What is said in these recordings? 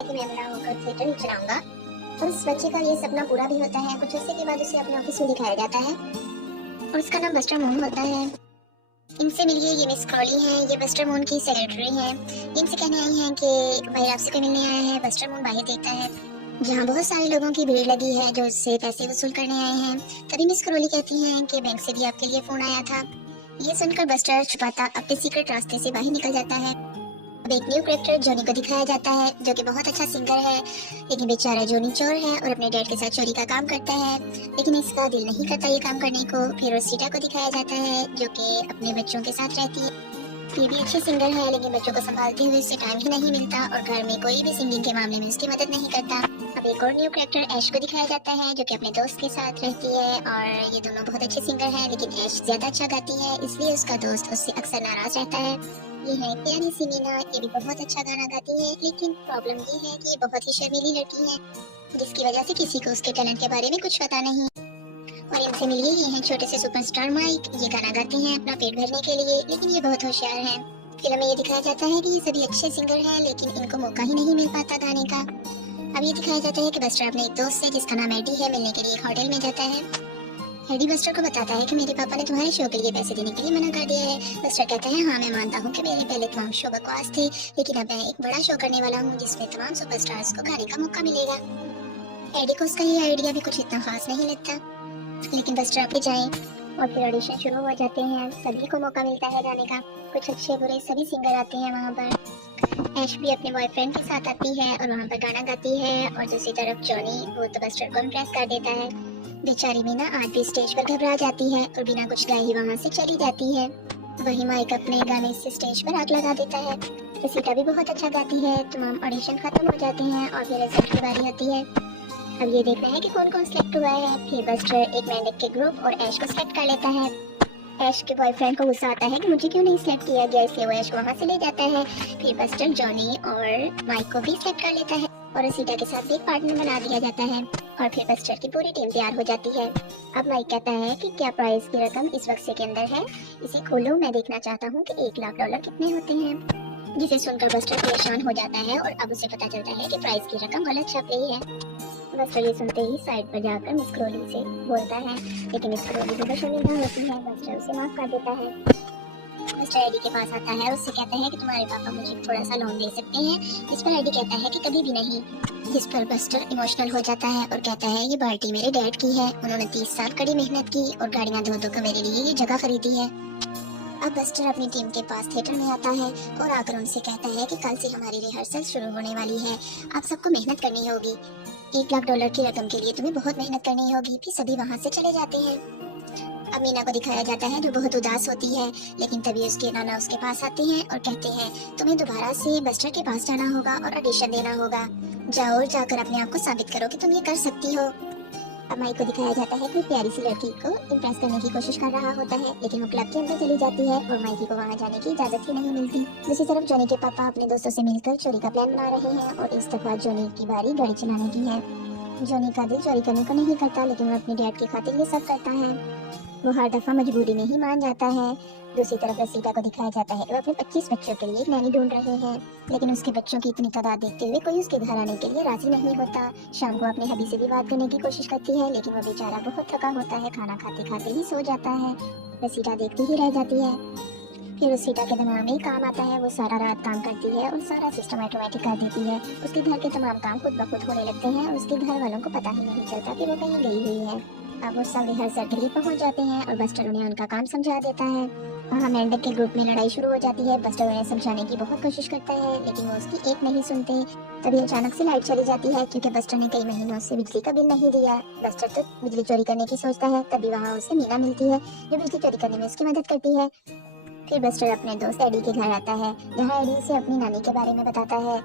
कि मैं बड़ा होकर थिएटर चलाऊंगा। और उस बच्चे का ये सपना पूरा भी होता है। कुछ अर्से के बाद उसे अपने ऑफिस में दिखाया जाता है और उसका नाम बस्टर मून होता है। इनसे मिलिए, ये मिस क्रॉली हैं, ये बस्टर मून की सेक्रेटरी हैं। इनसे कहने आई हैं कि भाई आपसे कोई मिलने आया है। बस्टर मून बाहर देखता है जहाँ बहुत सारे लोगों की भीड़ लगी है जो उससे पैसे वसूल करने आए हैं। तभी मिस क्रॉली कहती हैं कि बैंक से भी आपके लिए फोन आया था। ये सुनकर बस्टर छुपाता अपने सीक्रेट रास्ते से बाहर निकल जाता है। अब एक न्यू कैरेक्टर जॉनी को दिखाया जाता है जो कि बहुत अच्छा सिंगर है, लेकिन बेचारा जॉनी चोर है और अपने डैड के साथ चोरी का काम करता है, लेकिन इसका दिल नहीं करता ये काम करने को। फिर रोसीटा को दिखाया जाता है जो कि अपने बच्चों के साथ रहती है। ये भी अच्छी सिंगर है, लेकिन बच्चों को संभालते हुए उसे टाइम ही नहीं मिलता और घर में कोई भी सिंगिंग के मामले में उसकी मदद नहीं करता। अब एक और न्यू कैरेक्टर ऐश को दिखाया जाता है जो कि अपने दोस्त के साथ रहती है और ये दोनों बहुत अच्छे सिंगर हैं, लेकिन ऐश ज्यादा अच्छा गाती है, इसलिए उसका दोस्त उससे अक्सर नाराज रहता है। ये है प्यारी सी मीना, ये भी बहुत अच्छा गाना गाती है, लेकिन प्रॉब्लम ये है कि ये बहुत ही शर्मीली लड़की है, जिसकी वजह से किसी को उसके टैलेंट के बारे में कुछ पता नहीं। और इनसे मिलिए, ये हैं छोटे से सुपरस्टार माइक। ये गाना गाते हैं अपना पेट भरने के लिए, लेकिन ये बहुत होशियार हैं। फिल्म में ये दिखाया जाता है कि ये सभी अच्छे सिंगर हैं, लेकिन इनको मौका ही नहीं मिल पाता गाने का। अब ये दिखाया जाता है कि बस्टर अपने एक दोस्त से जिसका नाम एडी है मिलने के लिए एक होटल में जाता है। एडी बस्टर को बताता है कि मेरे पापा ने तुम्हारे शो के लिए पैसे देने के लिए मना कर दिया है। बस्टर कहता है हाँ मैं मानता हूँ कि मेरे पहले तमाम शो बकवास थे, लेकिन अब मैं एक बड़ा शो करने वाला हूँ जिसमें तमाम सुपरस्टार्स को गाने का मौका मिलेगा। एडी को उसका ये आइडिया भी कुछ इतना खास नहीं लगता, लेकिन बस्टर आप जाए और फिर ऑडिशन शुरू हो जाते हैं। सभी को मौका मिलता है गाने का, कुछ अच्छे बुरे सभी सिंगर आते हैं वहाँ पर। ऐश भी अपने बॉयफ्रेंड के साथ आती है और वहाँ पर गाना गाती है, और दूसरी तरफ जॉनी वो तो बस्टर को इम्प्रेस कर देता है। बेचारी मीना आज भी स्टेज पर घबरा जाती है और बिना कुछ गाए ही वहाँ से चली जाती है। वही माइक अपने गाने से स्टेज पर आग लगा देता है। रसीटा भी बहुत अच्छा गाती है। तमाम ऑडिशन खत्म हो जाते हैं और फिर रिजल्ट की बारी आती है। अब ये देखना है कि कौन कौन सिलेक्ट हुआ है। फिर बस्टर एक मेंढक के ग्रुप और ऐश को सिलेक्ट कर लेता है। ऐश के बॉयफ्रेंड को गुस्सा आता है कि मुझे क्यों नहीं सिलेक्ट किया गया, इसलिए वो ऐश को वहाँ से ले जाता है। फिर बस्टर जॉनी और माइक को भी सिलेक्ट कर लेता है और रसीटा के साथ भी एक पार्टनर बना दिया जाता है, और फिर बस्टर की पूरी टीम तैयार हो जाती है। अब माइक कहता है कि क्या प्राइस की रकम इस बक्से के अंदर है, इसे खोलो, मैं देखना चाहता हूँ कि $1,00,000 कितने होते हैं। जिसे सुनकर बस्टर परेशान हो जाता है और अब उसे पता चलता है कि प्राइस की रकम गलत छप रही है। बस्टर ये सुनते ही साइड पर जाकर मिस क्रॉली से बोलता है, लेकिन मिस क्रॉली भी शर्मिंदा होती है। बस्टर उसे माफ कर देता है। बस्टर एडी के पास आता है, उससे कहता है कि तुम्हारे पापा मुझे थोड़ा सा लोन दे सकते हैं। इस पर एडी कहता है कि कभी भी नहीं। जिस पर बस्टर इमोशनल हो जाता है और कहता है ये बाल्टी मेरे डैड की है, उन्होंने 30 साल कड़ी मेहनत की और गाड़ियाँ धो धो कर मेरे लिए ये जगह खरीदी है। अब बस्टर अपनी टीम के पास थिएटर में आता है और आकर उनसे कहता है कि कल से हमारी रिहर्सल शुरू होने वाली है, आप सबको मेहनत करनी होगी। $1,00,000 की रकम के लिए तुम्हें बहुत मेहनत करनी होगी। फिर सभी वहाँ से चले जाते हैं। अब मीना को दिखाया जाता है जो बहुत उदास होती है, लेकिन तभी उसके नाना उसके पास आते हैं और कहते हैं तुम्हें दोबारा से बस्टर के पास जाना होगा और ऑडिशन देना होगा। जाओ और जाकर अपने आप को साबित करो कि तुम ये कर सकती हो। अब माइक को दिखाया जाता है कि प्यारी सी लड़की को इम्प्रेस करने की कोशिश कर रहा होता है, लेकिन वो क्लब के अंदर चली जाती है और माइकी को वहाँ जाने की इजाजत ही नहीं मिलती। दूसरी तरफ जॉनी के पापा अपने दोस्तों से मिलकर चोरी का प्लान बना रहे हैं और इस दफा जॉनी की बारी गाड़ी चलाने की है। जॉनी का दिल चोरी करने को नहीं करता, लेकिन वो अपने डैड की खातिर ये सब करता है। वो हर दफा मजबूरी में ही मान जाता है। दूसरी तरफ रसीटा को दिखाया जाता है वो अपने 25 बच्चों के लिए एक नैनी ढूंढ रहे हैं, लेकिन उसके बच्चों की इतनी तादाद देखते हुए कोई उसके घर आने के लिए राजी नहीं होता। शाम को अपने हबी से भी बात करने की कोशिश करती है, लेकिन वो बेचारा बहुत थका होता है, खाना खाते खाते ही सो जाता है। रसीटा देखती ही रह जाती है। फिर रसीटा के दिमाग में काम आता है, वो सारा रात काम करती है और सारा सिस्टम ऑटोमेटिक कर देती है। उसके घर के तमाम काम खुद ब खुद होने लगते हैं और उसके घर वालों को पता ही नहीं चलता कि वो कहीं गई हुई है। अब वो सब रिहर्सल के लिए पहुंच जाते हैं और बस्टर उन्हें उनका काम समझा देता है। वहाँ मेंढक के ग्रुप में लड़ाई शुरू हो जाती है। बस्टर उन्हें समझाने की बहुत कोशिश करता है, लेकिन वो उसकी एक नहीं सुनते। तभी अचानक से लाइट चली जाती है क्योंकि बस्टर ने कई महीनों से बिजली का बिल नहीं दिया। बस्टर तो बिजली चोरी करने की सोचता है। तभी वहाँ उसे मीना मिलती है जो बिजली चोरी करने में उसकी मदद करती है। फिर बस्टर अपने दोस्त एडी के घर आता है, जहाँ एडी उसे अपनी नानी के बारे में बताता है।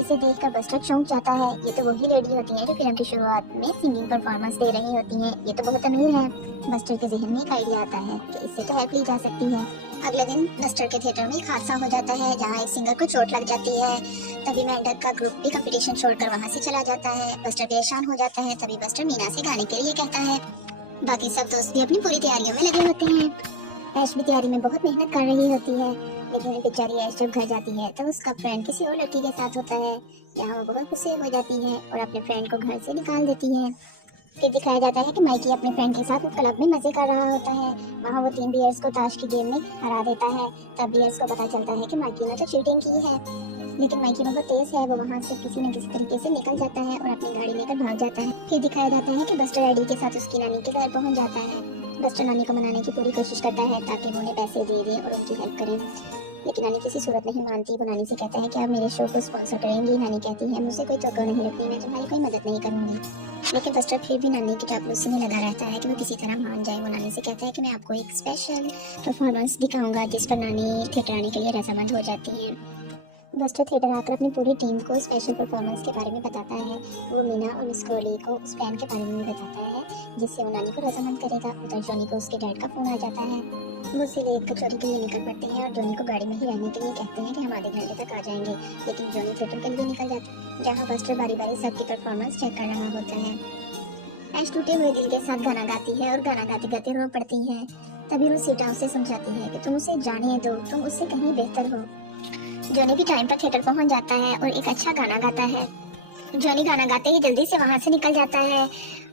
इसे देखकर बस्टर चौंक जाता है। ये तो वही लेडी होती हैं जो फिल्म की शुरुआत में सिंगिंग परफॉर्मेंस दे रही होती हैं। ये तो बहुत अमीर है। बस्टर के जहन में एक आइडिया आता है कि इससे तो हेल्प ली जा सकती है। अगले दिन बस्टर के थिएटर में एक हादसा हो जाता है जहाँ एक सिंगर को चोट लग जाती है। तभी मेंढक का ग्रुप भी कंपटीशन छोड़कर वहाँ से चला जाता है। बस्टर परेशान हो जाता है। तभी बस्टर मीना से गाने के लिए कहता है। बाकी सब दोस्त भी अपनी पूरी तैयारियों में लगे होते हैं। ऐश भी तैयारी में बहुत मेहनत कर रही होती है, लेकिन बेचारी ऐश जब घर जाती है तो उसका फ्रेंड किसी और लड़की के साथ होता है। यहाँ वो बहुत गुस्से हो जाती है और अपने फ्रेंड को घर से निकाल देती है। फिर दिखाया जाता है कि माइकी अपने फ्रेंड के साथ क्लब में मजे कर रहा होता है। वहाँ वो 3 बियर्स को ताश की गेम में हरा देता है। तब बियर्स को पता चलता है कि माइकी ने तो चीटिंग की है, लेकिन माइकी बहुत तेज है। वो वहाँ से किसी न किसी तरीके से निकल जाता है और अपनी गाड़ी लेकर भाग जाता है। फिर दिखाया जाता है कि बस्टर एडी के साथ उसकी नानी के घर पहुँच जाता है। बस्टर नानी को मनाने की पूरी कोशिश करता है ताकि वो उन्हें पैसे दे दे और उनकी हेल्प करे, लेकिन नानी किसी सूरत नहीं मानती। वो नानी से कहता है कि आप मेरे शो को स्पॉन्सर करेंगी। नानी कहती है मुझसे कोई तवक्को नहीं रखनी, मैं तुम्हारी कोई मदद नहीं करूंगी। लेकिन बस्टर फिर भी नानी की चापलूसी में लगा रहता है कि वो किसी तरह मान जाए। वो नानी से कहता है कि मैं आपको एक स्पेशल परफॉर्मेंस दिखाऊंगा, जिस पर नानी थिएटर आने के लिए रजामंद हो जाती है। बस्टर थिएटर आकर अपनी पूरी टीम को स्पेशल परफॉर्मेंस के बारे में बताता है। वो मीना और मिस क्रोली को उस प्लान के बारे में बताता है जिससे वो नानी को रजामंद करेगा। उधर जॉनी को उसके डैड का फोन आ जाता है। वो उसे लेकर चोरी के लिए निकल पड़ते हैं और जॉनी को गाड़ी में ही रहने के लिए कहते हैं कि हम आधे घंटे तक आ जाएंगे, लेकिन जॉनी थिएटर के लिए निकल जाता है जहाँ बस्टर बारी बारी सबकी परफॉर्मेंस चेक कर रहा होता है। ऐश टूटे हुए दिल के साथ गाना गाती है और गाना गाते गाते रो पड़ती है। तभी वो सीटा उसे समझाती है कि तुम उसे जाने दो, तुम उससे कहीं बेहतर हो। जॉनी भी टाइम पर थिएटर पहुंच जाता है और एक अच्छा गाना गाता है। जॉनी गाना गाते ही जल्दी से वहां से निकल जाता है,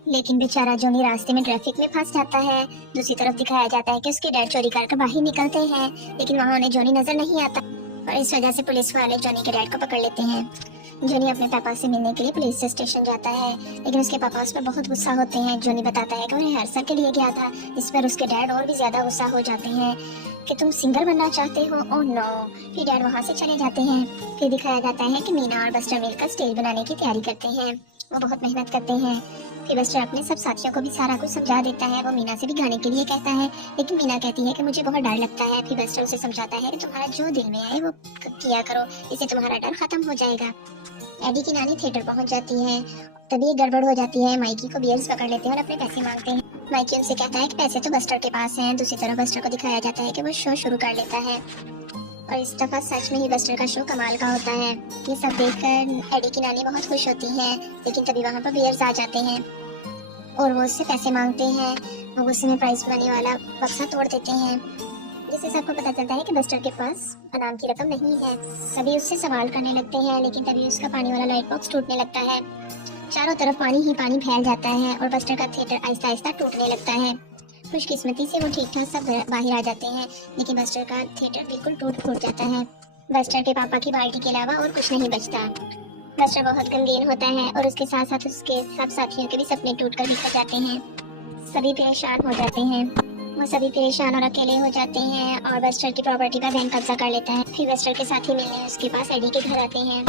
लेकिन बेचारा जॉनी रास्ते में ट्रैफिक में फंस जाता है। दूसरी तरफ दिखाया जाता है कि उसके डैड चोरी कर बाहर निकलते हैं, लेकिन वहां उन्हें जॉनी नजर नहीं आता और इस वजह से पुलिस वाले जॉनी के डैड को पकड़ लेते हैं। जॉनी अपने पापा से मिलने के लिए पुलिस स्टेशन जाता है, लेकिन उसके पापा उस पर बहुत गुस्सा होते हैं। जॉनी बताता है कि उन्हें रिहर्सल के लिए गया था, इस पर उसके डैड और भी ज्यादा गुस्सा हो जाते हैं कि तुम सिंगर बनना चाहते हो। Oh no. फिर डैड वहाँ से चले जाते हैं। फिर दिखाया जाता है कि मीना और बस्टर मिलकर स्टेज बनाने की तैयारी करते हैं। वो बहुत मेहनत करते हैं। फिर बस्टर अपने सब साथियों को भी सारा कुछ समझा देता है। वो मीना से भी गाने के लिए कहता है, लेकिन मीना कहती है कि मुझे बहुत डर लगता है। फिर बस्टर उसे समझाता है कि तुम्हारा जो दिल में आए वो किया करो, इससे तुम्हारा डर खत्म हो जाएगा। एडी की नानी थिएटर पहुंच जाती है। तभी एक गड़बड़ हो जाती है। माइकी को बियर्स पकड़ लेते हैं और अपने पैसे मांगते हैं। माइकी उनसे कहता है कि पैसे तो बस्टर के पास हैं। दूसरी तरफ बस्टर को दिखाया जाता है कि वो शो शुरू कर लेता है और इस दफा सच में ही बस्टर का शो कमाल का होता है। ये सब देखकर एडी की नानी बहुत खुश होती है, लेकिन तभी वहाँ पर बियर्स आ जाते हैं और वो उससे पैसे मांगते हैं। वो गुस्से में प्राइस मनी वाला बक्सा तोड़ देते हैं, जिससे सबको पता चलता है कि बस्टर के पास इनाम की रकम नहीं है। सभी उससे सवाल करने लगते हैं, लेकिन तभी उसका पानी वाला लाइट बॉक्स टूटने लगता है। चारों तरफ पानी ही पानी फैल जाता है और बस्टर का थिएटर आहिस्ता आहिस्ता टूटने लगता है। खुशकिस्मती से वो ठीक ठाक सब बाहर आ जाते हैं, लेकिन बस्टर का थिएटर बिल्कुल टूट फूट जाता है। बस्टर के पापा की बाल्टी के अलावा और कुछ नहीं बचता। बस्टर बहुत गमगीन होता है और उसके साथ साथ उसके सब साथियों के भी सपने टूटकर बिखर जाते हैं। सभी परेशान हो जाते हैं। वो सभी परेशान और अकेले हो जाते हैं और बस्टर की प्रॉपर्टी का बैंक कब्जा कर लेता है। फिर बस्टर के साथी मिलने उसके पास एडी के घर आते हैं।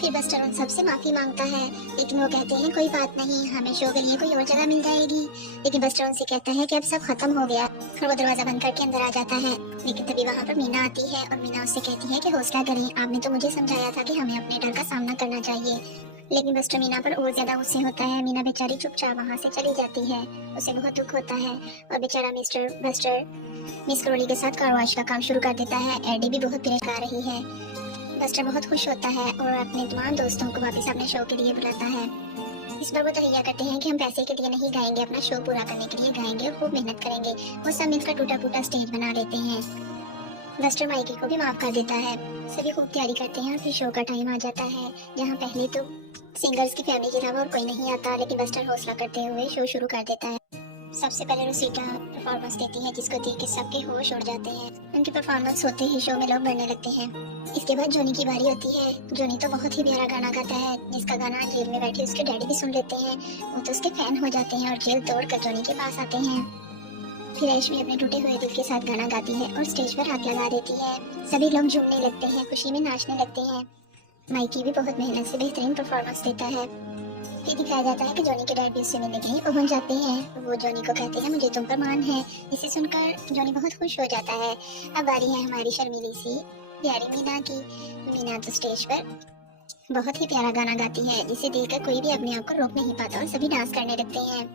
फिर बस्टर उन सबसे माफी मांगता है, लेकिन वो कहते हैं कोई बात नहीं, हमें शो के लिए कोई और जगह मिल जाएगी। लेकिन बस्टर उनसे कहता है कि अब सब खत्म हो गया और वो दरवाजा बंद करके अंदर आ जाता है। लेकिन तभी वहाँ पर मीना आती है और मीना उससे कहती है कि हौसला करें, आपने तो मुझे समझाया था कि हमें अपने डर का सामना करना चाहिए। लेकिन बस्टर मीना पर और ज्यादा गुस्से होता है। मीना बेचारी चुपचाप वहाँ से चली जाती है। उसे बहुत दुख होता है और बेचारा बस्टर मिस क्रोली के साथ कार वॉश का काम शुरू कर देता है। एडी भी बहुत परेशान आ रही है। बस्टर बहुत खुश होता है और अपने तमाम दोस्तों को वापस अपने शो के लिए बुलाता है। इस बार वो तैयार करते हैं कि हम पैसे के लिए नहीं गाएंगे, अपना शो पूरा करने के लिए गाएंगे और खूब मेहनत करेंगे। वो सब मिलकर टूटा फूटा स्टेज बना लेते हैं। बस्टर माइकी को भी माफ कर देता है। सभी खूब तैयारी करते हैं और फिर शो का टाइम आ जाता है, जहाँ पहले तो सिंगर्स की फैमिली के अलावा और कोई नहीं आता, लेकिन बस्टर हौसला करते हुए शो शुरू कर देता है। सबसे पहले रोसीटा परफॉर्मेंस देती है, जिसको देख के सबके होश उड़ जाते हैं। उनकी परफॉर्मेंस होते ही शो में लोग बढ़ने लगते हैं। इसके बाद जॉनी की बारी होती है। जॉनी तो बहुत ही प्यारा गाना गाता है, जिसका गाना जेल में बैठे उसके डैडी भी सुन लेते हैं। वो तो उसके फैन हो जाते हैं और जेल तोड़कर जॉनी के पास आते हैं। फिर ऐश भी अपने टूटे हुए दिल के साथ गाना गाती है और स्टेज पर हाथ लगा देती है। सभी लोग झूमने लगते हैं, खुशी में नाचने लगते हैं। माइकी भी बहुत मेहनत से बेहतरीन परफॉर्मेंस देता है। फिर दिखाया जाता है कि जॉनी के डैड भी उससे मिलने के लिए पहुंच जाते हैं। वो जॉनी को कहते हैं मुझे तुम पर मान है। इसे सुनकर जॉनी बहुत खुश हो जाता है। अब बारी है हमारी शर्मीली सी प्यारी मीना की। मीना तो स्टेज पर बहुत ही प्यारा गाना गाती है, जिसे देखकर कोई भी अपने आप को रोक नहीं पाता और सभी डांस करने लगते हैं।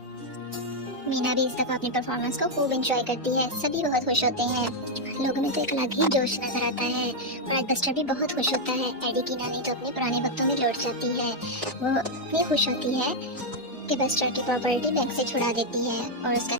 मीना भी इस दफा अपनी परफॉर्मेंस को खूब एंजॉय करती है। सभी बहुत खुश होते हैं। लोगों में तो एक अलग ही जोश नजर आता है और आज बस्टर भी बहुत खुश होता है। एडी की नानी तो अपने पुराने वक्तों में लौट जाती है। वो इतनी खुश होती है कि बस्टर की प्रॉपर्टी बैंक से छुड़ा देती है और उसका